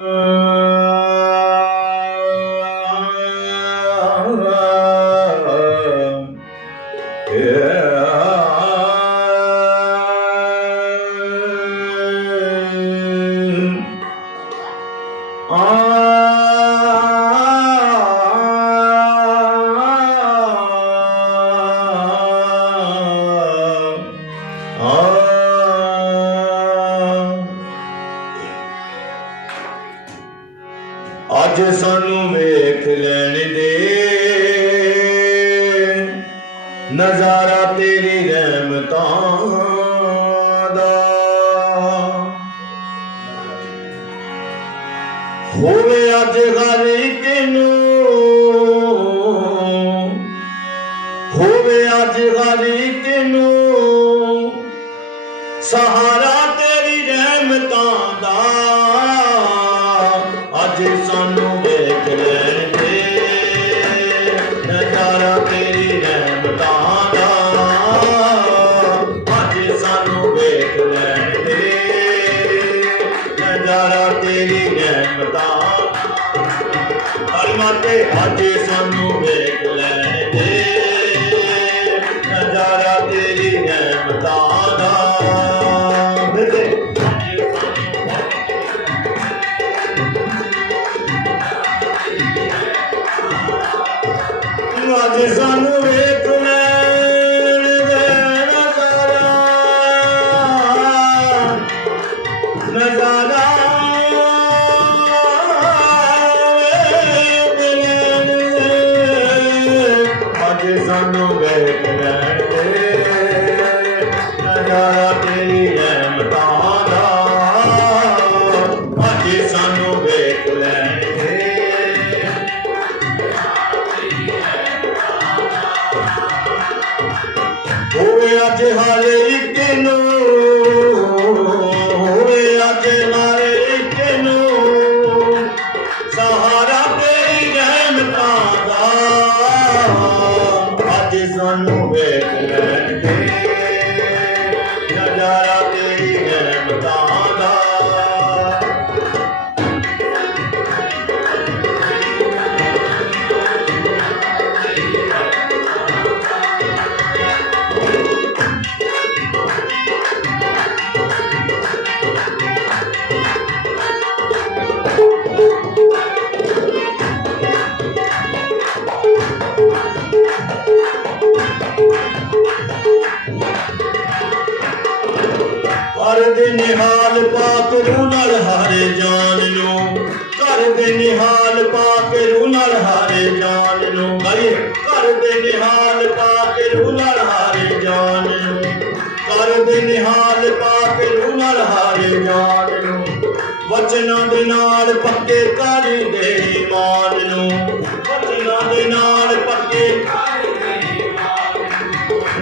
Uh... ਨਜ਼ਾਰਾ ਤੇਰੇ आजे स्वामी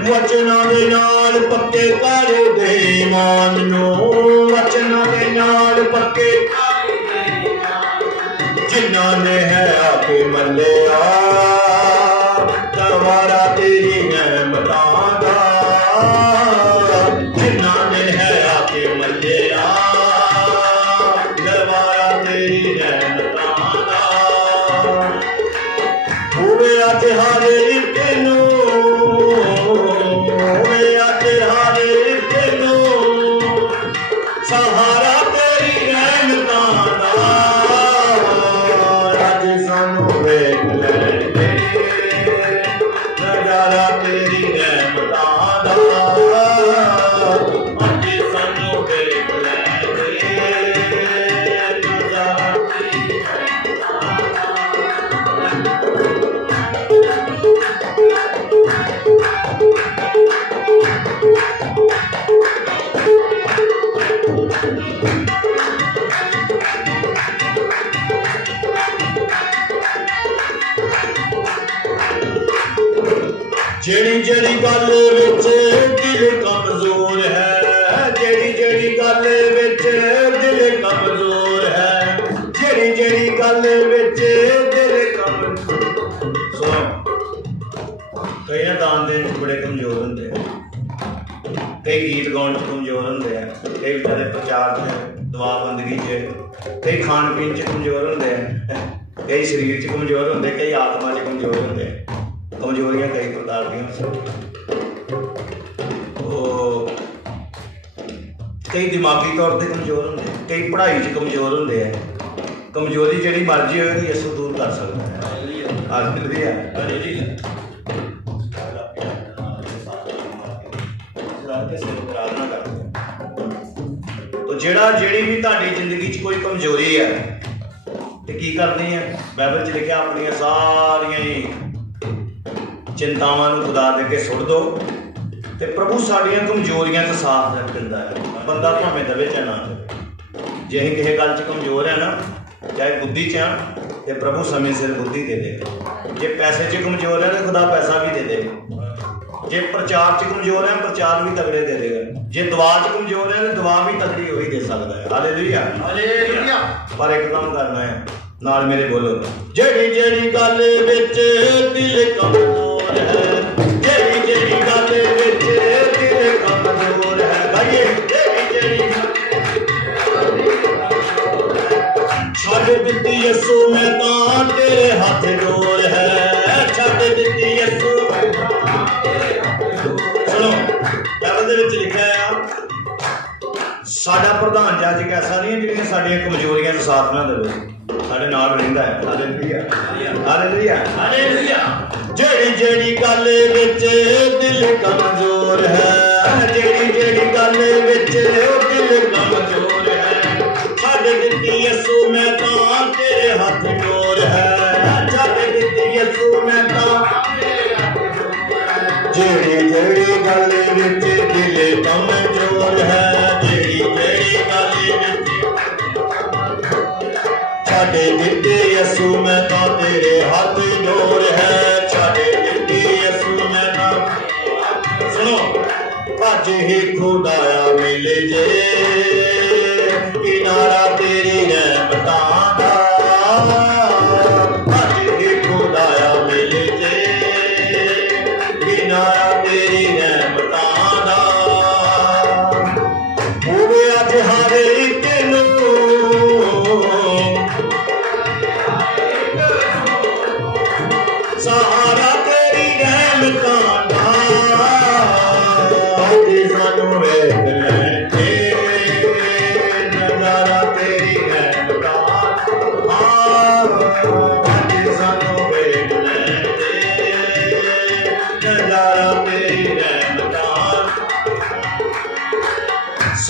ਵਚਨਾਂ ਦੇ ਨਾਲ ਪੱਕੇ ਕਰ ਦੇ ਮਾਨ ਨੂੰ। ਵਚਨਾਂ ਦੇ ਨਾਲ ਪੱਕੇ ਜਿਨ੍ਹਾਂ ਨੇ ਹੈ ਆ ਕੇ ਮੰਨਿਆ ਤਵਾਰਾ ਤੇ Jenny, Jenny, got a little ਕਈ 'ਚ ਕਮਜ਼ੋਰ ਹੁੰਦੇ ਆ। ਕਈ ਸਰੀਰ 'ਚ ਕਮਜ਼ੋਰ ਹੁੰਦੇ, ਕਈ ਆਤਮਾ 'ਚ ਕਮਜ਼ੋਰ ਹੁੰਦੇ ਕਮਜ਼ੋਰੀਆਂ ਕਈ ਪ੍ਰਕਾਰ ਦੀਆਂ ਉਹ ਕਈ ਦਿਮਾਗੀ ਤੌਰ ਤੇ ਕਮਜ਼ੋਰ ਹੁੰਦੇ ਕਈ ਪੜ੍ਹਾਈ 'ਚ ਕਮਜ਼ੋਰ ਹੁੰਦੇ ਆ। ਕਮਜ਼ੋਰੀ ਜਿਹੜੀ ਮਰਜ਼ੀ ਹੋਵੇ ਉਹ ਯਿਸੂ ਦੂਰ ਕਰ ਸਕਦਾ ਹੈ। ਹਾਲੇਲੂਇਆ ਤੋ ਜਿਹੜਾ, ਜਿਹੜੀ ਵੀ ਤੁਹਾਡੀ ਜ਼ਿੰਦਗੀ 'ਚ ਕੋਈ ਕਮਜ਼ੋਰੀ ਹੈ ਕੀ ਕਰਨੀ ਹੈ? ਬਾਈਬਲ 'ਚ ਲਿਖਿਆ ਆਪਣੀਆਂ ਸਾਰੀਆਂ ਹੀ ਚਿੰਤਾਵਾਂ ਨੂੰ ਖੁਦਾ ਦੇ ਕੇ ਸੁੱਟ ਦਿਓ ਤੇ ਪ੍ਰਭੂ ਸਾਡੀਆਂ ਕਮਜ਼ੋਰੀਆਂ 'ਚ ਸਾਥ ਦਿੰਦਾ ਹੈ। ਬੰਦਾ ਭਾਵੇਂ ਦਵੇ ਚਾਹੇ ਨਾ ਦੇਵੇ। ਜੇ ਅਸੀਂ ਕਿਸੇ ਗੱਲ 'ਚ ਕਮਜ਼ੋਰ ਹੈ ਨਾ ਚਾਹੇ ਬੁੱਧੀ 'ਚ ਆ ਤੇ ਪ੍ਰਭੂ ਸਮੇਂ ਸਿਰ ਬੁੱਧੀ ਦੇ ਦੇਗਾ ਜੇ ਪੈਸੇ 'ਚ ਕਮਜ਼ੋਰ ਹੈ ਤੇ ਖੁਦਾ ਪੈਸਾ ਵੀ ਦੇ ਦੇਗਾ ਜੇ ਪ੍ਰਚਾਰ 'ਚ ਕਮਜ਼ੋਰ ਹੈ ਪ੍ਰਚਾਰ ਵੀ ਤਗੜੇ ਦੇ ਦੇਗਾ ਜੇ ਦੁਆ 'ਚ ਕਮਜ਼ੋਰ ਹੈ ਤੇ ਦੁਆ ਵੀ ਤਗੜੀ ਹੋਈ ਦੇ ਸਕਦਾ ਹੈ। ਹਾਲੇਲੂਇਆ ਹਾਲੇਲੂਇਆ ਪਰ ਇੱਕ ਕੰਮ ਕਰਨਾ ਹੈ ਨਾਲ ਮੇਰੇ ਬੋਲੋ। ਜਿਹੜੀ ਜਿਹੜੀ ਗੱਲ ਵਿੱਚ ਦਿਲ ਕਮਜ਼ੋਰ ਹੈ ਜਿਹੜੀ ਗੱਲ ਵਿੱਚ ਦਿਲ ਕਮਜ਼ੋਰ ਹੈ। ਛੱਡ ਦਿੱਤੀ ਯਸੂ, ਮੈਂ ਤਾਂ ਤੇਰੇ ਹੱਥ ਜੋੜ ਹੈ। ਛੱਡ ਦਿੱਤੀ ਯਸੂ, ਮੈਂ ਤਾਂ ਜਿਹੜੀ ਜਿਹੜੀ ਗੱਲ ਵਿੱਚ ਦਿਲ ਕਮਜ਼ੋਰ ਹੈ, ਜਿਹੜੀ ਜਿਹੜੀ ਗੱਲ ਵਿੱਚ ਛੱਡ ਦਿੱਤੀ ਯਸੂ, ਮੈਂ ਤਾਂ ਤੇਰੇ ਹੱਥ ਜੋੜ ਹੈ। ਛੱਡ ਦਿੱਤੀ ਯਸੂ, ਮੈਂ ਤਾਂ ਸੁਣੋ। ਅੱਜ ਹੀ ਖੁਦਾਇਆ ਮਿਲ ਜੇ। ਕਿਨਾਰਾ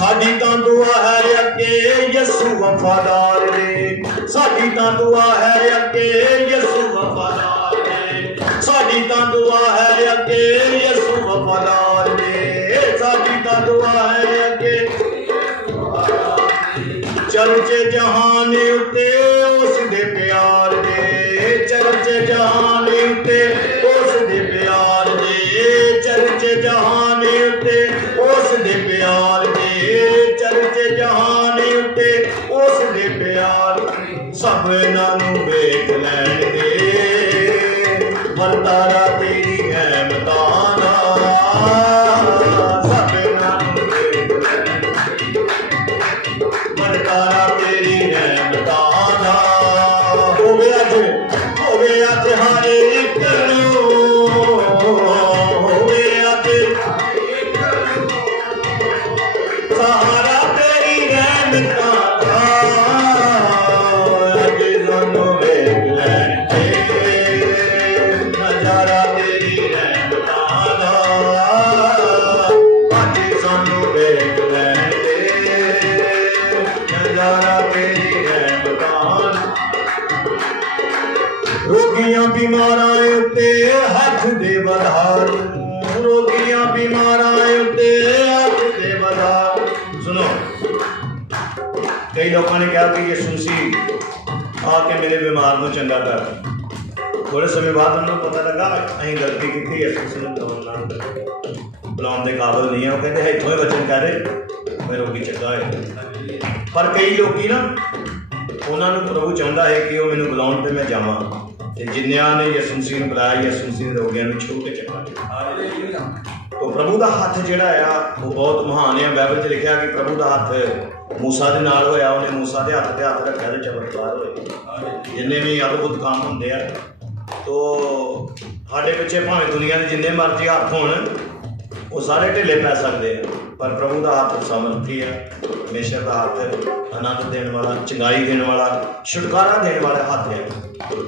ਸਾਡੀ ਤਾਂ ਦੁਆ ਹੈ ਅੱਗੇ ਯਿਸੂ ਵਫਾਦਾਰ ਨੇ। ਸਾਡੀ ਤਾਂ ਦੁਆ ਹੈ ਅੱਗੇ ਯਿਸੂ ਵਫਾਦਾਰ ਨੇ। ਸਾਡੀ ਤਾਂ ਦੁਆ ਹੈ ਅੱਗੇ ਯਿਸੂ ਵਫਾਦਾਰ ਨੇ। ਸਾਡੀ ਤਾਂ ਦੁਆ ਹੈ ਅੱਗੇ ਚਲ ਜੇ ਜਹਾਂ ਕਈ ਲੋਕਾਂ ਨੇ ਕਿਹਾ ਕਿ ਯਿਸੂ ਮਸੀਹ ਆ ਕੇ ਮੇਰੇ ਬਿਮਾਰ ਨੂੰ ਚੰਗਾ ਕਰ ਥੋੜੇ ਸਮੇਂ ਬਾਅਦ ਉਹਨਾਂ ਨੂੰ ਪਤਾ ਲੱਗਾ, ਅਸੀਂ ਗਲਤੀ ਕੀਤੀ, ਯਿਸੂ ਮਸੀਹ ਨੂੰ ਬੁਲਾਉਣ ਨਾਲ। ਬੁਲਾਉਣ ਦੇ ਕਾਬਲ ਨਹੀਂ ਆ, ਉਹ ਕਹਿੰਦੇ ਇੱਥੋਂ ਹੀ ਵਚਨ ਕਰੇ ਮੈਂ ਰੋਗੀ ਚੰਗਾ ਹੋਏ ਪਰ ਕਈ ਲੋਕੀ ਨਾ, ਉਹਨਾਂ ਨੂੰ ਪ੍ਰਭੂ ਚਾਹੁੰਦਾ ਹੈ ਕਿ ਉਹ ਮੈਨੂੰ ਬੁਲਾਉਣ ਤੇ ਮੈਂ ਜਾਵਾਂ। ਤੇ ਜਿੰਨਿਆਂ ਨੇ ਯਿਸੂ ਮਸੀਹ ਨੂੰ ਬੁਲਾਇਆ, ਯਿਸੂ ਮਸੀਹ ਦੇ ਰੋਗੀਆਂ ਨੂੰ ਛੂ ਕੇ ਚੱਕਾ ਹਾਲੇਲੂਇਆ ਤੋ ਪ੍ਰਭੂ ਦਾ ਹੱਥ ਜਿਹੜਾ ਆ, ਉਹ ਬਹੁਤ ਮਹਾਨ ਹੈ ਬਾਈਬਲ 'ਚ ਲਿਖਿਆ ਕਿ ਪ੍ਰਭੂ ਦਾ ਹੱਥ ਮੂਸਾ ਦੇ ਨਾਲ ਹੋਇਆ, ਉਹਨੇ ਮੂਸਾ ਦੇ ਹੱਥ ਤੇ ਹੱਥ ਰੱਖਿਆ ਤੇ ਚਮਤਕਾਰ ਹੋਏ। ਜਿੰਨੇ ਵੀ ਅਦਭੁਤ ਕੰਮ ਹੁੰਦੇ ਆ। ਤੋ ਸਾਡੇ ਪਿੱਛੇ ਭਾਵੇਂ ਦੁਨੀਆ ਦੇ ਜਿੰਨੇ ਮਰਜ਼ੀ ਹੱਥ ਹੋਣ ਉਹ ਸਾਰੇ ਢਿੱਲੇ ਪੈ ਸਕਦੇ ਆ। ਪਰ ਪ੍ਰਭੂ ਦਾ ਹੱਥ ਸਮਰਥੀ ਆ। ਹਮੇਸ਼ਾ ਦਾ ਹੱਥ ਆਨੰਦ ਦੇਣ ਵਾਲਾ, ਚੰਗਾਈ ਦੇਣ ਵਾਲਾ, ਛੁਟਕਾਰਾ ਦੇਣ ਵਾਲਾ ਹੱਥ ਹੈ।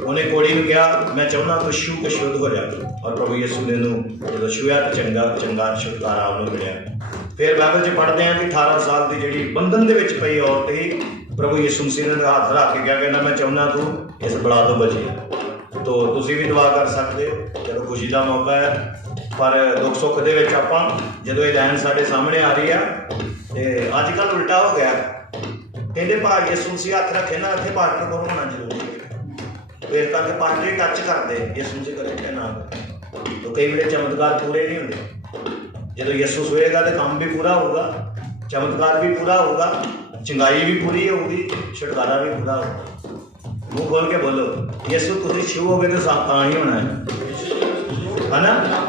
ਉਹਨੇ ਕੋੜੀ ਨੂੰ ਕਿਹਾ, ਮੈਂ ਚਾਹੁੰਦਾ ਤੂੰ ਛੂ ਸ਼ੁੱਧ ਹੋ ਜਾ। ਔਰ ਪ੍ਰਭੂ ਯਿਸੂ ਨੇ ਨੂੰ ਜਦੋਂ ਛੂਇਆ ਤਾਂ ਚੰਗਾ ਚੰਗਾ ਛੁਟਕਾਰਾ ਉਹਨੂੰ ਮਿਲਿਆ। ਫਿਰ ਬਾਈਬਲ 'ਚ ਪੜ੍ਹਦੇ ਹਾਂ ਕਿ 18 ਸਾਲ ਦੀ ਜਿਹੜੀ ਬੰਧਨ ਦੇ ਵਿੱਚ ਪਈ ਔਰਤ ਹੀ ਪ੍ਰਭੂ ਯਿਸੂ ਮਸੀਹ ਨੇ ਹੱਥ ਰੱਖ ਕੇ ਕਿਹਾ, ਕਹਿੰਦਾ, ਮੈਂ ਚਾਹੁੰਦਾ ਤੂੰ ਇਸ ਬਲਾ ਤੋਂ ਬਚੀ ਤੋ ਤੁਸੀਂ ਵੀ ਦੁਆ ਕਰ ਸਕਦੇ ਹੋ। ਜਦੋਂ ਖੁਸ਼ੀ ਦਾ ਮੌਕਾ ਹੈ। ਪਰ ਦੁੱਖ ਸੁੱਖ ਦੇ ਵਿੱਚ ਆਪਾਂ ਜਦੋਂ ਇਹ ਲਾਈਨ ਸਾਡੇ ਸਾਹਮਣੇ ਆ ਰਹੀ ਆ, ਤੇ ਅੱਜ ਕੱਲ ਉਲਟਾ ਹੋ ਗਿਆ। ਕਹਿੰਦੇ ਭਾਗ ਯਿਸੂ ਮਸੀਹ ਹੱਥ ਰੱਖੇ ਨਾ, ਇੱਥੇ ਪਾਰਟਨਰ ਕੋਲ ਹੋਣਾ ਜ਼ਰੂਰੀ ਹੈ? ਤੇ ਇਸ ਕਰਕੇ ਪਾਰਟਨਰ ਟੱਚ ਕਰਦੇ, ਯਿਸੂ ਮਸੀਹ ਕਰੇ ਕਿ ਨਾ ਕਰੇ। ਤੋ ਕਈ ਵੇਲੇ ਚਮਤਕਾਰ ਪੂਰੇ ਨਹੀਂ ਹੁੰਦੇ। ਜਦੋਂ ਯਿਸੂ ਸੋਏਗਾ ਤਾਂ ਕੰਮ ਵੀ ਪੂਰਾ ਹੋਊਗਾ, ਚਮਤਕਾਰ ਵੀ ਪੂਰਾ ਹੋਊਗਾ, ਚੰਗਾਈ ਵੀ ਪੂਰੀ ਹੋਊਗੀ, ਛੁਟਕਾਰਾ ਵੀ ਪੂਰਾ ਹੋਊਗਾ। ਮੂੰਹ ਖੋਲ ਕੇ ਬੋਲੋ, ਯਿਸੂ ਤੁਸੀਂ ਛੂ ਹੋਵੇ ਤਾਂ ਸਾ- ਤਾਂ ਹੀ ਹੋਣਾ ਹੈ। ਹਨਾ?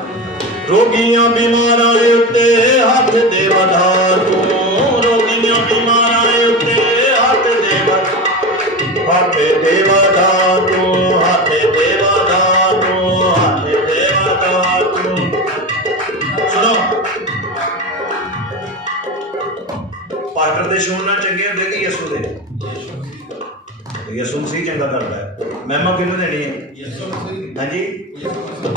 ਰੋਗੀਆਂ ਬਿਮਾਰਾਂ ਦੇ ਉੱਤੇ ਹੱਥ ਦੇ ਵਧਾ ਤੂੰ ਰੋਗੀਆਂ ਬਿਮਾਰਾਂ ਦੇ ਉੱਤੇ ਹੱਥ ਦੇ ਵਧਾ ਹੱਥ ਦੇ ਵਧਾ ਤੂੰ ਹੱਥ ਦੇ ਵਧਾ ਤੂੰ ਹੱਥ ਦੇ ਵਧਾ ਤੂੰ ਸੁਣੋ। ਪਾਟਰ ਦੇ ਛੂਣਨਾ ਚੰਗੇ ਹੁੰਦੇ ਕਿ ਯਿਸੂ ਦੇ? ਯਿਸੂ ਮਸੀਹ। ਚੰਗਾ ਕਰਦਾ ਹੈ। ਮਹਿਮਾ ਕਿਹਨੂੰ ਦੇਣੀ ਹੈ? ਹਾਂਜੀ?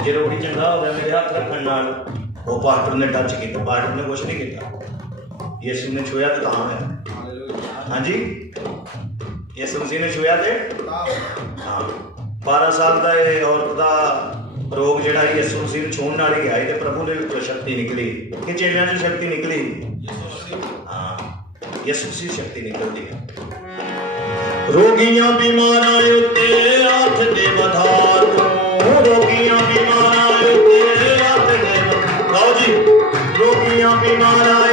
ਜੇ ਰੋਗੀ ਚੰਗਾ ਹੋ ਗਿਆ ਮੇਰੇ ਹੱਥ ਰੱਖਣ ਨਾਲ ਉਹ ਪਾਸਟਰ ਨੇ ਟੱਚ ਕੀਤਾ ਪਾਸਟਰ ਨੇ ਕੁਝ ਨਹੀਂ ਕੀਤਾ। ਯਿਸੂ ਨੇ ਛੋਇਆ ਤੇ ਤਾਂ ਹੋਇਆ। ਹਾਂਜੀ? ਯਿਸੂ ਮਸੀਹ ਨੇ ਛੋਇਆ ਤੇ ਹਾਂ। 12 ਸਾਲ ਦਾ ਇਹ ਔਰਤ ਦਾ ਰੋਗ ਜਿਹੜਾ ਯਿਸੂ ਮਸੀਹ ਨੂੰ ਛੂਹਣ ਨਾਲ ਹੀ ਗਿਆ ਤੇ ਪ੍ਰਭੂ ਦੇ ਵਿੱਚੋਂ ਸ਼ਕਤੀ ਨਿਕਲੀ। ਕਿ ਚੇਲਿਆਂ ਚੋਂ ਸ਼ਕਤੀ ਨਿਕਲੀ? ਹਾਂ। ਯਿਸੂ ਮਸੀਹ ਸ਼ਕਤੀ ਨਿਕਲਦੀ ਹੈ। ਰੋਗੀਆਂ ਬਿਮਾਰਾਂ ਉੱਤੇ ਹੱਥ ਦੇ ਵਧਾ ਤੂੰ ਰੋਗੀਆਂ ਬਿਮਾਰਾਂ ਉੱਤੇ ਹੱਥ ਲਓ ਜੀ ਰੋਗੀਆਂ ਬਿਮਾਰਾਂ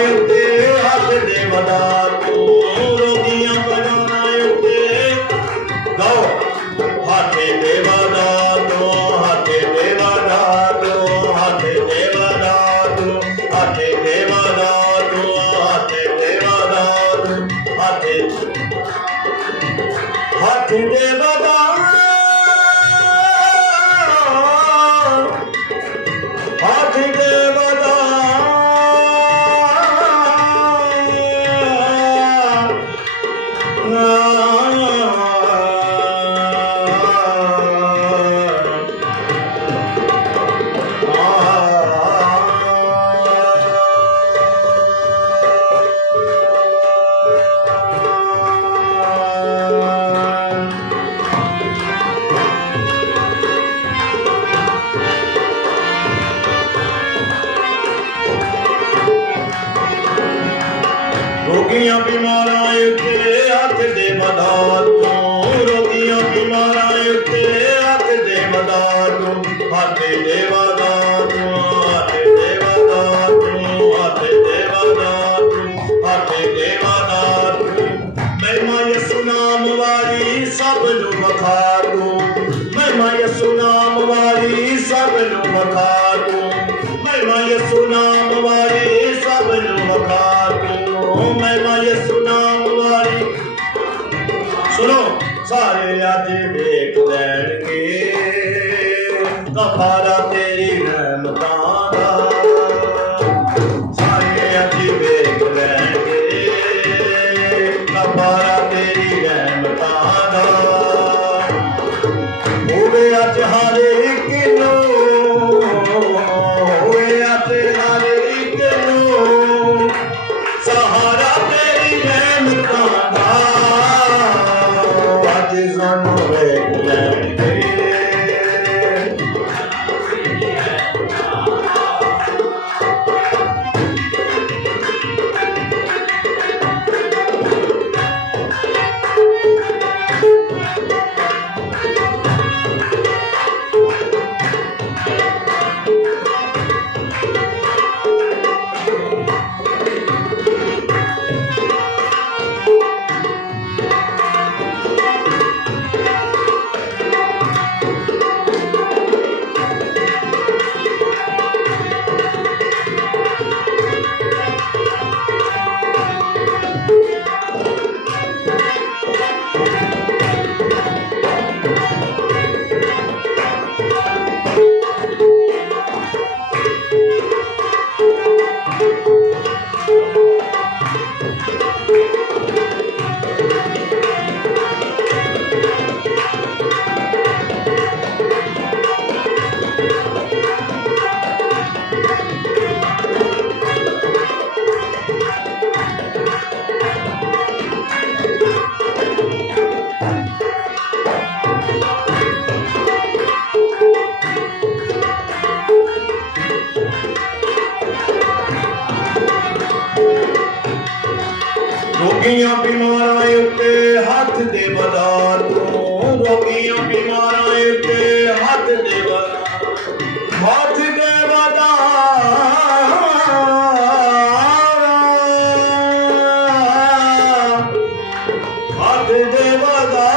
ਰੋਗੀਆਂ ਬਿਮਾਰਾਂ ਉੱਤੇ ਹੱਥ ਦੇ ਬਦਾ ਤੂੰ ਰੋਗੀਆਂ ਬਿਮਾਰਾਂ ਉੱਤੇ ਹੱਥ ਦੇ ਬਦਾ ਹੱਥ ਦੇ ਬਦਾ ਹੱਥ ਦੇ ਬਦਾ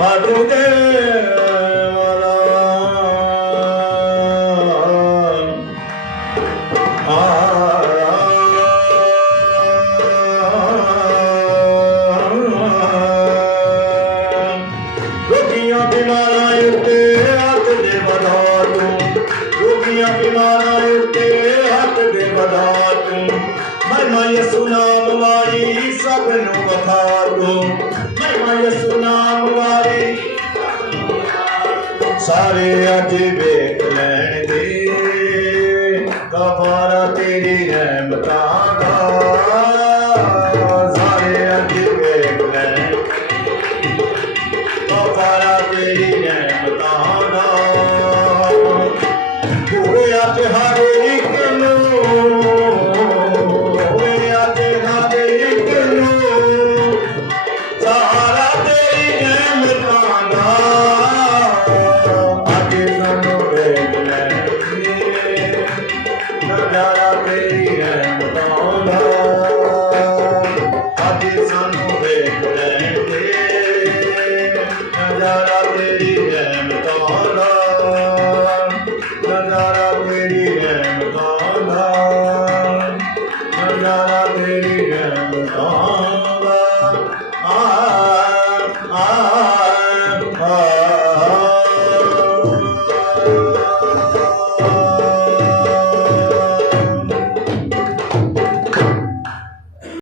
ਹੱਥ ਦੇ